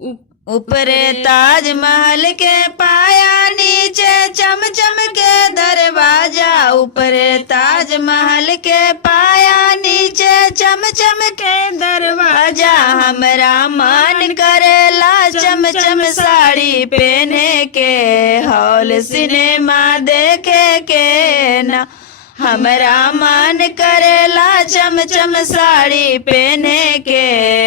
ऊपरे ताजमहल के पाया, नीचे चमचम के दरवाजा। ऊपरे ताजमहल के पाया, नीचे चमचम के दरवाजा। हमरा मन करेला चमचम साड़ी पहने के, हॉल सिनेमा देखे के ना। हमरा मन करेला चमचम साड़ी पहने के,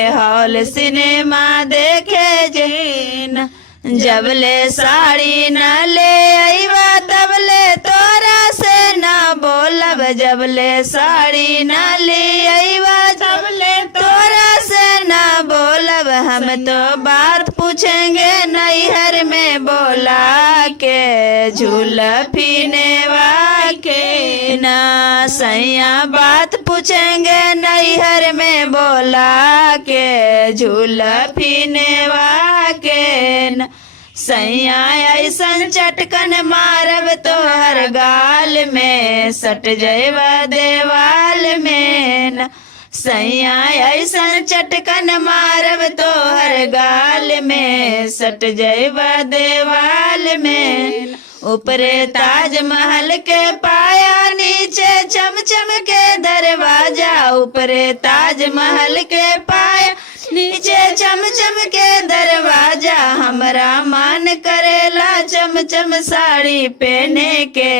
हॉल सिनेमा देखे जे ना। जबले साड़ी न ले आईबा तबले तोरा से ना बोलब। जबले साड़ी न ले आईबा तबले तोरा से ना बोलब। हम तो बात पूछेंगे नैहर में बोला के, झूलफी नेवा के ना। सैया बात पूछेंगे नैहर में बोला के, झूलफी नेवा के ना। सैया ऐसन चटकन मारब तोहर गाल में, सट जैबा देवाल में ना। सैया ऐसन चटकन मारब तोहर गाल में, सट जैबा देवाल में। ऊपरे ताजमहल के पाया, नीचे चमचम के दरवाजा। ऊपरे ताजमहल के पाया, नीचे चमचम के दरवाजा। हमरा मन करेला चमचम साड़ी पहने के,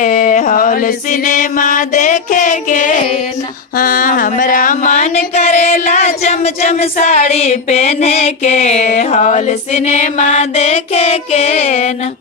हॉल सिनेमा देखे के ना। हाँ, हमरा मन करेला चमचम साड़ी पहने के, हॉल सिनेमा देखे के ना।